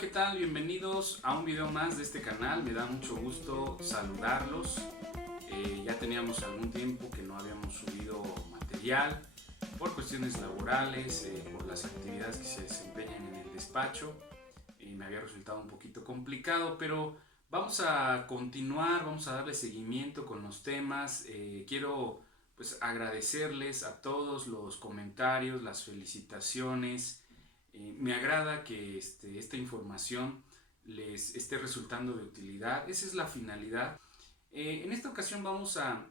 ¿qué tal? Bienvenidos a un video más de este canal. Me da mucho gusto saludarlos. Ya teníamos algún tiempo que no habíamos subido material por cuestiones laborales, por las actividades que se desempeñan en el despacho. Me había resultado un poquito complicado, pero vamos a continuar, vamos a darle seguimiento con los temas. Quiero pues agradecerles a todos los comentarios, las felicitaciones. Me agrada que esta información les esté resultando de utilidad. Esa es la finalidad. En esta ocasión vamos a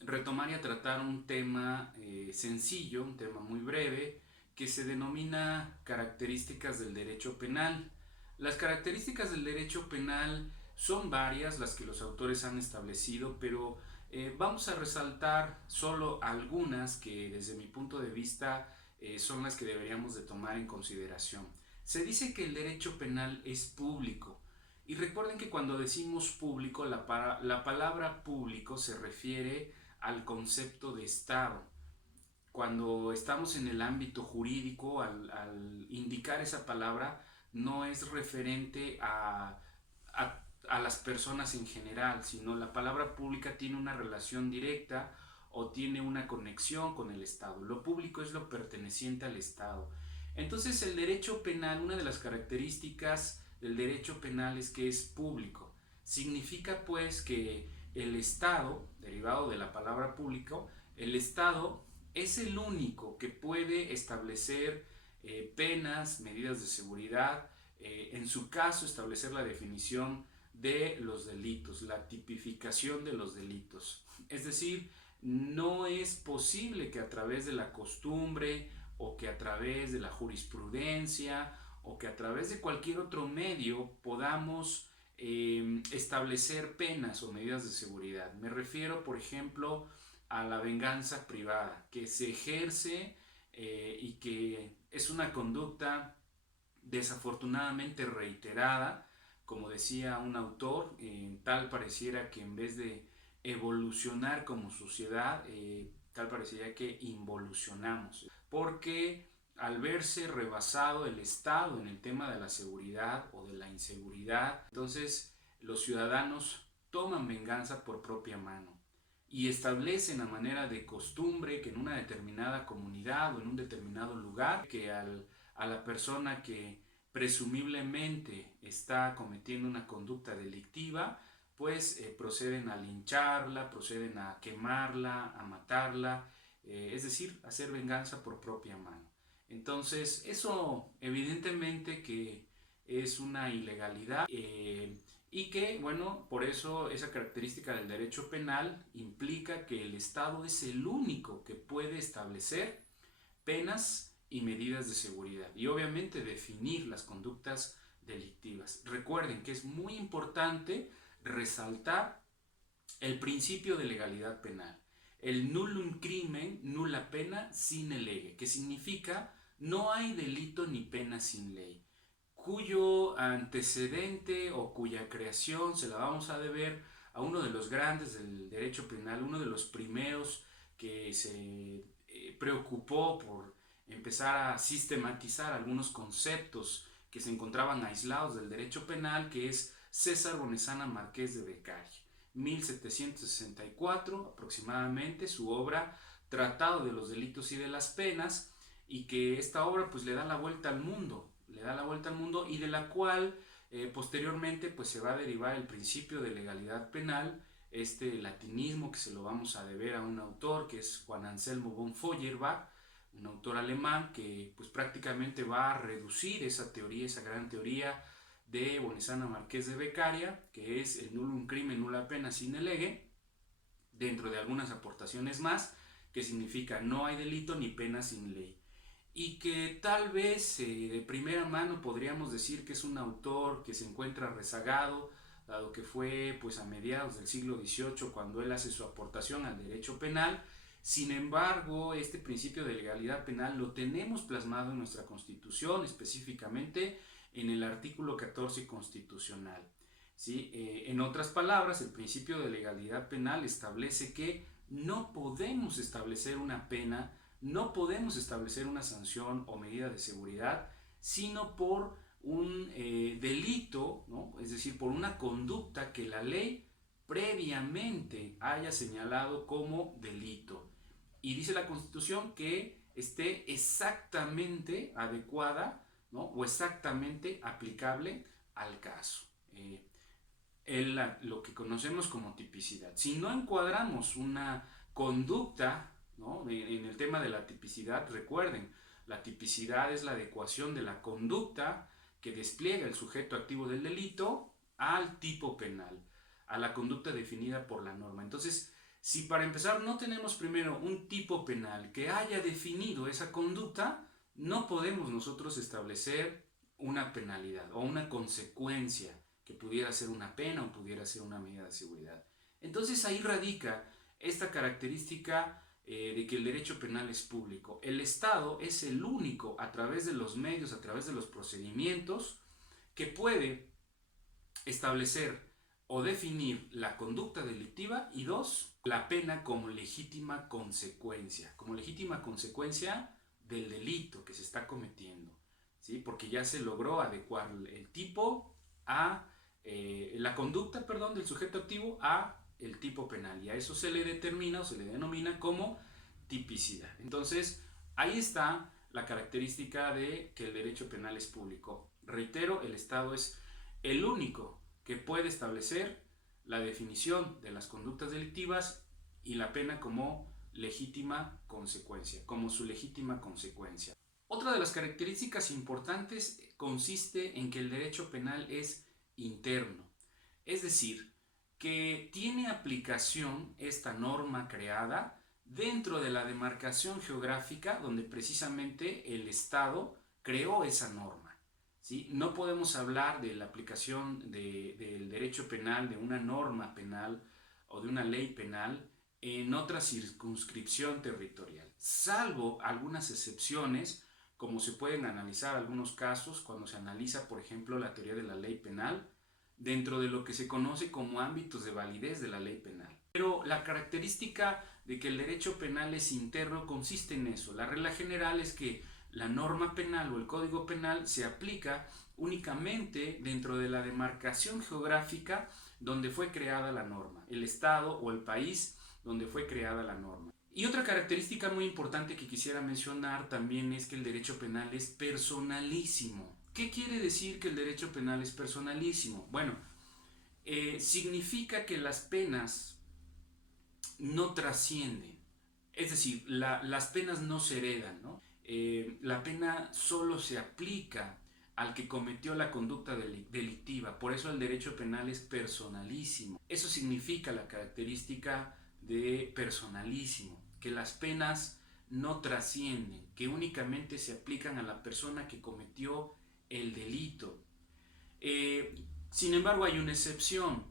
retomar y a tratar un tema sencillo, un tema muy breve, que se denomina características del derecho penal. Las características del derecho penal son varias las que los autores han establecido, pero vamos a resaltar solo algunas que desde mi punto de vista son las que deberíamos de tomar en consideración. Se dice que el derecho penal es público. Y recuerden que cuando decimos público, la palabra público se refiere al concepto de Estado. Cuando estamos en el ámbito jurídico, al indicar esa palabra, no es referente a las personas en general, sino la palabra pública tiene una relación directa o tiene una conexión con el Estado. Lo público es lo perteneciente al Estado. Entonces el derecho penal, una de las características del derecho penal es que es público. Significa pues que el Estado, derivado de la palabra público, el Estado es el único que puede establecer penas, medidas de seguridad, en su caso establecer la definición de los delitos, la tipificación de los delitos. Es decir, no es posible que a través de la costumbre o que a través de la jurisprudencia o que a través de cualquier otro medio podamos establecer penas o medidas de seguridad. Me refiero, por ejemplo, a la venganza privada, que se ejerce y que es una conducta desafortunadamente reiterada. Como decía un autor, tal pareciera que en vez de evolucionar como sociedad, tal parecería que involucionamos, porque al verse rebasado el Estado en el tema de la seguridad o de la inseguridad, entonces los ciudadanos toman venganza por propia mano y establecen a manera de costumbre que en una determinada comunidad o en un determinado lugar, que a la persona que presumiblemente está cometiendo una conducta delictiva, pues proceden a lincharla, proceden a quemarla, a matarla, es decir, hacer venganza por propia mano. Entonces, eso evidentemente que es una ilegalidad y que, bueno, por eso esa característica del derecho penal implica que el Estado es el único que puede establecer penas y medidas de seguridad y obviamente definir las conductas delictivas. Recuerden que es muy importante resaltar el principio de legalidad penal. El nullum crimen, nulla pena sine lege, que significa no hay delito ni pena sin ley, cuyo antecedente o cuya creación se la vamos a deber a uno de los grandes del derecho penal, uno de los primeros que se preocupó por empezar a sistematizar algunos conceptos que se encontraban aislados del derecho penal, que es César Bonesana Marqués de Beccaria. 1764 aproximadamente, su obra Tratado de los delitos y de las penas, y que esta obra pues le da la vuelta al mundo, y de la cual posteriormente pues se va a derivar el principio de legalidad penal, este latinismo que se lo vamos a deber a un autor que es Juan Anselmo von Feuerbach, un autor alemán que pues prácticamente va a reducir esa teoría, esa gran teoría de Bonesana Marqués de Beccaria, que es el nullum crimen nulla pena sine lege, dentro de algunas aportaciones más, que significa no hay delito ni pena sin ley. Y que tal vez de primera mano podríamos decir que es un autor que se encuentra rezagado, dado que fue pues a mediados del siglo XVIII cuando él hace su aportación al derecho penal. Sin embargo, este principio de legalidad penal lo tenemos plasmado en nuestra Constitución, específicamente en el artículo 14 constitucional. ¿Sí? En otras palabras, el principio de legalidad penal establece que no podemos establecer una pena, no podemos establecer una sanción o medida de seguridad, sino por un delito, ¿no? Es decir, por una conducta que la ley previamente haya señalado como delito. Y dice la Constitución que esté exactamente adecuada, ¿no? O exactamente aplicable al caso. Lo que conocemos como tipicidad. Si no encuadramos una conducta, ¿no? En el tema de la tipicidad, recuerden, la tipicidad es la adecuación de la conducta que despliega el sujeto activo del delito al tipo penal, a la conducta definida por la norma. Entonces, si para empezar no tenemos primero un tipo penal que haya definido esa conducta, no podemos nosotros establecer una penalidad o una consecuencia que pudiera ser una pena o pudiera ser una medida de seguridad. Entonces ahí radica esta característica de que el derecho penal es público. El Estado es el único, a través de los medios, a través de los procedimientos, que puede establecer o definir la conducta delictiva y dos, la pena como legítima consecuencia del delito que se está cometiendo, ¿sí? Porque ya se logró adecuar el tipo a la conducta, perdón, del sujeto activo a el tipo penal, y a eso se le determina o se le denomina como tipicidad. Entonces, ahí está la característica de que el derecho penal es público. Reitero, el Estado es el único que puede establecer la definición de las conductas delictivas y la pena como legítima consecuencia, como su legítima consecuencia. Otra de las características importantes consiste en que el derecho penal es interno, es decir, que tiene aplicación esta norma creada dentro de la demarcación geográfica donde precisamente el Estado creó esa norma, ¿sí? No podemos hablar de la aplicación del derecho penal, de una norma penal o de una ley penal en otra circunscripción territorial, salvo algunas excepciones, como se pueden analizar algunos casos cuando se analiza, por ejemplo, la teoría de la ley penal dentro de lo que se conoce como ámbitos de validez de la ley penal. Pero la característica de que el derecho penal es interno consiste en eso. La regla general es que la norma penal o el código penal se aplica únicamente dentro de la demarcación geográfica donde fue creada la norma, el estado o el país donde fue creada la norma. Y otra característica muy importante que quisiera mencionar también es que el derecho penal es personalísimo. ¿Qué quiere decir que el derecho penal es personalísimo? Bueno, significa que las penas no trascienden, es decir, las penas no se heredan, ¿no? La pena solo se aplica al que cometió la conducta delictiva, por eso el derecho penal es personalísimo. Eso significa la característica de personalísimo, que las penas no trascienden, que únicamente se aplican a la persona que cometió el delito. Sin embargo, hay una excepción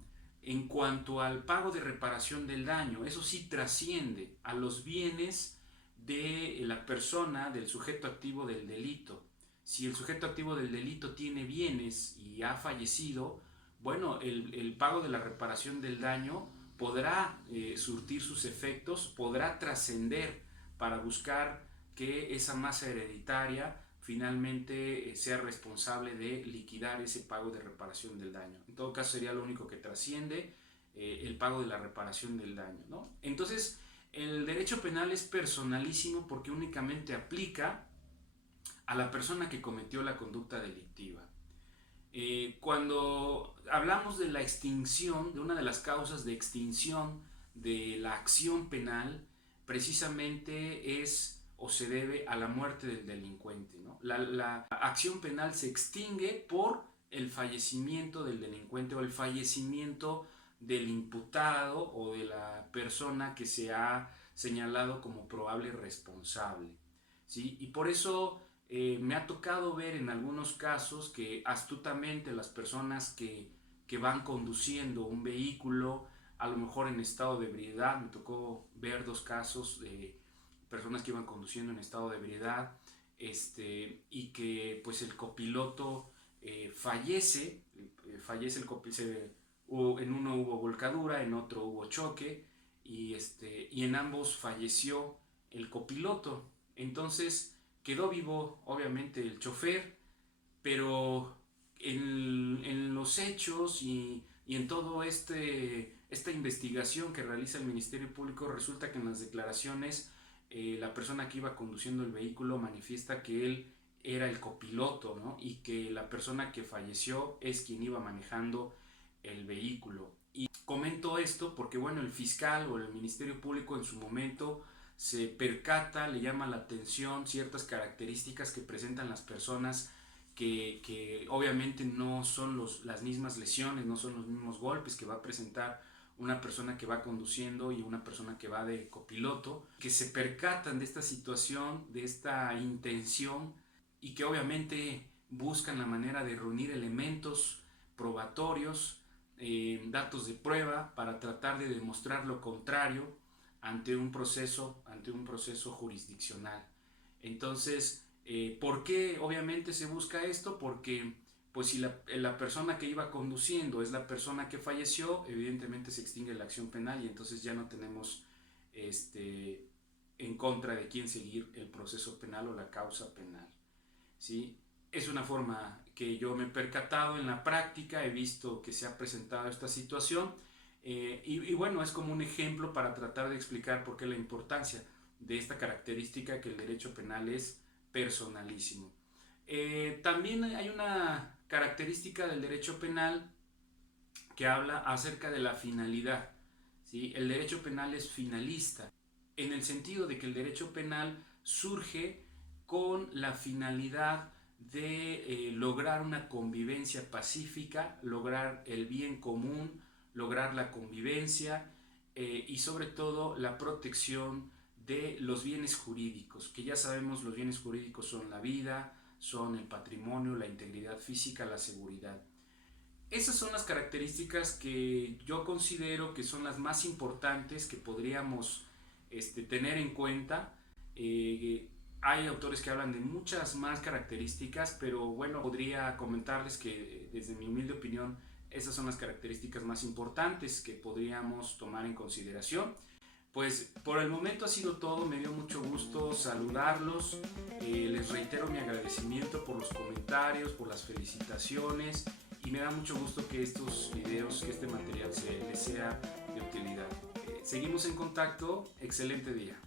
en cuanto al pago de reparación del daño. Eso sí trasciende a los bienes de la persona, del sujeto activo del delito. Si el sujeto activo del delito tiene bienes y ha fallecido, bueno, el pago de la reparación del daño podrá surtir sus efectos, podrá trascender para buscar que esa masa hereditaria finalmente sea responsable de liquidar ese pago de reparación del daño. En todo caso sería lo único que trasciende el pago de la reparación del daño, ¿no? Entonces, el derecho penal es personalísimo porque únicamente aplica a la persona que cometió la conducta delictiva. Cuando hablamos de la extinción, de una de las causas de extinción de la acción penal, precisamente es o se debe a la muerte del delincuente, ¿no? La acción penal se extingue por el fallecimiento del delincuente o el fallecimiento del imputado o de la persona que se ha señalado como probable responsable, ¿sí? Y por eso me ha tocado ver en algunos casos que astutamente las personas que van conduciendo un vehículo, a lo mejor en estado de ebriedad, me tocó ver dos casos de personas que iban conduciendo en estado de ebriedad, y que pues el copiloto fallece el copiloto, en uno hubo volcadura, en otro hubo choque, y en ambos falleció el copiloto. Entonces quedó vivo obviamente el chofer, pero en los hechos y en todo esta investigación que realiza el Ministerio Público, resulta que en las declaraciones la persona que iba conduciendo el vehículo manifiesta que él era el copiloto, ¿no? Y que la persona que falleció es quien iba manejando el vehículo. Y comento esto porque, bueno, el fiscal o el Ministerio Público en su momento se percata, le llama la atención ciertas características que presentan las personas que obviamente no son las mismas lesiones, no son los mismos golpes que va a presentar una persona que va conduciendo y una persona que va de copiloto, que se percatan de esta situación, de esta intención y que obviamente buscan la manera de reunir elementos probatorios, datos de prueba para tratar de demostrar lo contrario ante un proceso jurisdiccional. Entonces, ¿por qué obviamente se busca esto? Porque pues si la persona que iba conduciendo es la persona que falleció, evidentemente se extingue la acción penal y entonces ya no tenemos en contra de quién seguir el proceso penal o la causa penal, ¿sí? Es una forma que yo me he percatado en la práctica, he visto que se ha presentado esta situación y bueno, es como un ejemplo para tratar de explicar por qué la importancia de esta característica que el derecho penal es personalísimo. También hay una característica del derecho penal que habla acerca de la finalidad, ¿sí? El derecho penal es finalista, en el sentido de que el derecho penal surge con la finalidad de lograr una convivencia pacífica, lograr el bien común, lograr la convivencia y sobre todo la protección de los bienes jurídicos, que ya sabemos los bienes jurídicos son la vida, son el patrimonio, la integridad física, la seguridad. Esas son las características que yo considero que son las más importantes que podríamos tener en cuenta. Hay autores que hablan de muchas más características, pero bueno, podría comentarles que desde mi humilde opinión esas son las características más importantes que podríamos tomar en consideración. Pues por el momento ha sido todo, me dio mucho gusto saludarlos, les reitero mi agradecimiento por los comentarios, por las felicitaciones y me da mucho gusto que estos videos, que este material les sea de utilidad. Seguimos en contacto, excelente día.